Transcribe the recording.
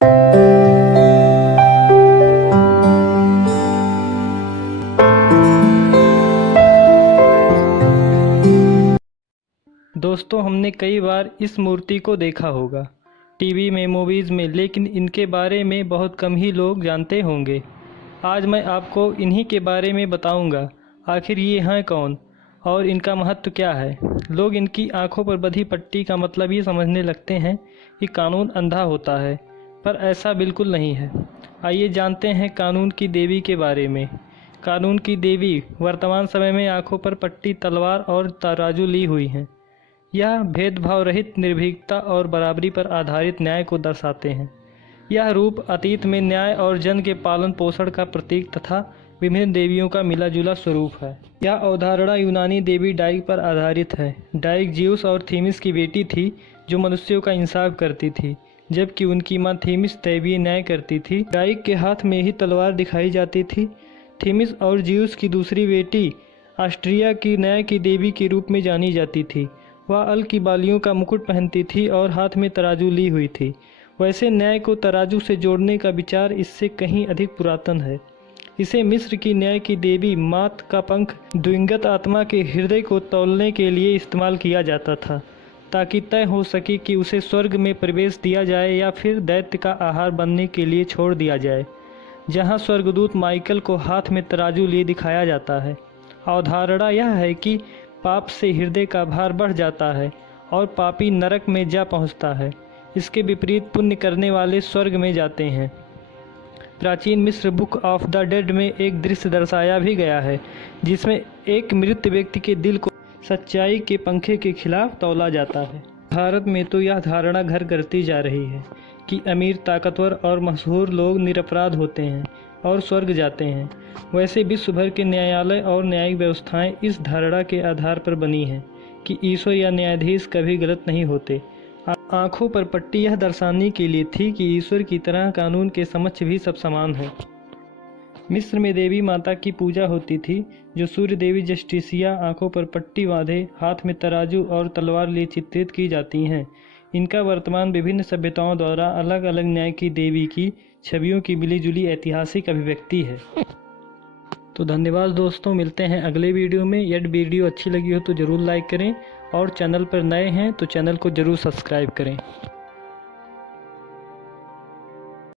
दोस्तों, हमने कई बार इस मूर्ति को देखा होगा टीवी में, मूवीज़ में, लेकिन इनके बारे में बहुत कम ही लोग जानते होंगे। आज मैं आपको इन्हीं के बारे में बताऊंगा। आखिर ये हैं कौन और इनका महत्व क्या है। लोग इनकी आंखों पर बंधी पट्टी का मतलब ये समझने लगते हैं कि कानून अंधा होता है, पर ऐसा बिल्कुल नहीं है। आइए जानते हैं कानून की देवी के बारे में। कानून की देवी वर्तमान समय में आंखों पर पट्टी, तलवार और तराजू ली हुई हैं। यह भेदभाव रहित, निर्भीकता और बराबरी पर आधारित न्याय को दर्शाते हैं। यह रूप अतीत में न्याय और जन के पालन पोषण का प्रतीक तथा विभिन्न देवियों का मिला जुला स्वरूप है। यह अवधारणा यूनानी देवी डाइक पर आधारित है। डाइक ज्यूस और थीमिस की बेटी थी, जो मनुष्यों का इंसाफ करती थी, जबकि उनकी मां थीमिस दैवीय न्याय करती थी। डाइक के हाथ में ही तलवार दिखाई जाती थी। थीमिस और ज्यूस की दूसरी बेटी ऑस्ट्रिया की न्याय की देवी के रूप में जानी जाती थी। वह अल की बालियों का मुकुट पहनती थी और हाथ में तराजू ली हुई थी। वैसे न्याय को तराजू से जोड़ने का विचार इससे कहीं अधिक पुरातन है। इसे मिस्र की न्याय की देवी मात का पंख द्विंगत आत्मा के हृदय को तौलने के लिए इस्तेमाल किया जाता था, ताकि तय हो सके कि उसे स्वर्ग में प्रवेश दिया जाए या फिर दैत्य का आहार बनने के लिए छोड़ दिया जाए, जहाँ स्वर्गदूत माइकल को हाथ में तराजू लिए दिखाया जाता है। अवधारणा यह है कि पाप से हृदय का भार बढ़ जाता है और पापी नरक में जा पहुंचता है। इसके विपरीत पुण्य करने वाले स्वर्ग में जाते हैं। प्राचीन मिस्र बुक ऑफ द डेड में एक दृश्य दर्शाया भी गया है, जिसमें एक मृत व्यक्ति के दिल को सच्चाई के पंखे के खिलाफ तौला जाता है। भारत में तो यह धारणा घर करती जा रही है कि अमीर, ताकतवर और मशहूर लोग निरपराध होते हैं और स्वर्ग जाते हैं। वैसे विश्व भर के न्यायालय और न्यायिक व्यवस्थाएं इस धारणा के आधार पर बनी हैं कि ईश्वर या न्यायाधीश कभी गलत नहीं होते। आंखों पर पट्टी यह दर्शाने के लिए थी कि ईश्वर की तरह कानून के समक्ष भी सब समान हैं। मिस्र में देवी माता की पूजा होती थी, जो सूर्य देवी जस्टिसिया आंखों पर पट्टी बांधे, हाथ में तराजू और तलवार लिए चित्रित की जाती हैं। इनका वर्तमान विभिन्न सभ्यताओं द्वारा अलग अलग न्याय की देवी की छवियों की मिलीजुली ऐतिहासिक अभिव्यक्ति है। तो धन्यवाद दोस्तों, मिलते हैं अगले वीडियो में। यदि वीडियो अच्छी लगी हो तो ज़रूर लाइक करें और चैनल पर नए हैं तो चैनल को ज़रूर सब्सक्राइब करें।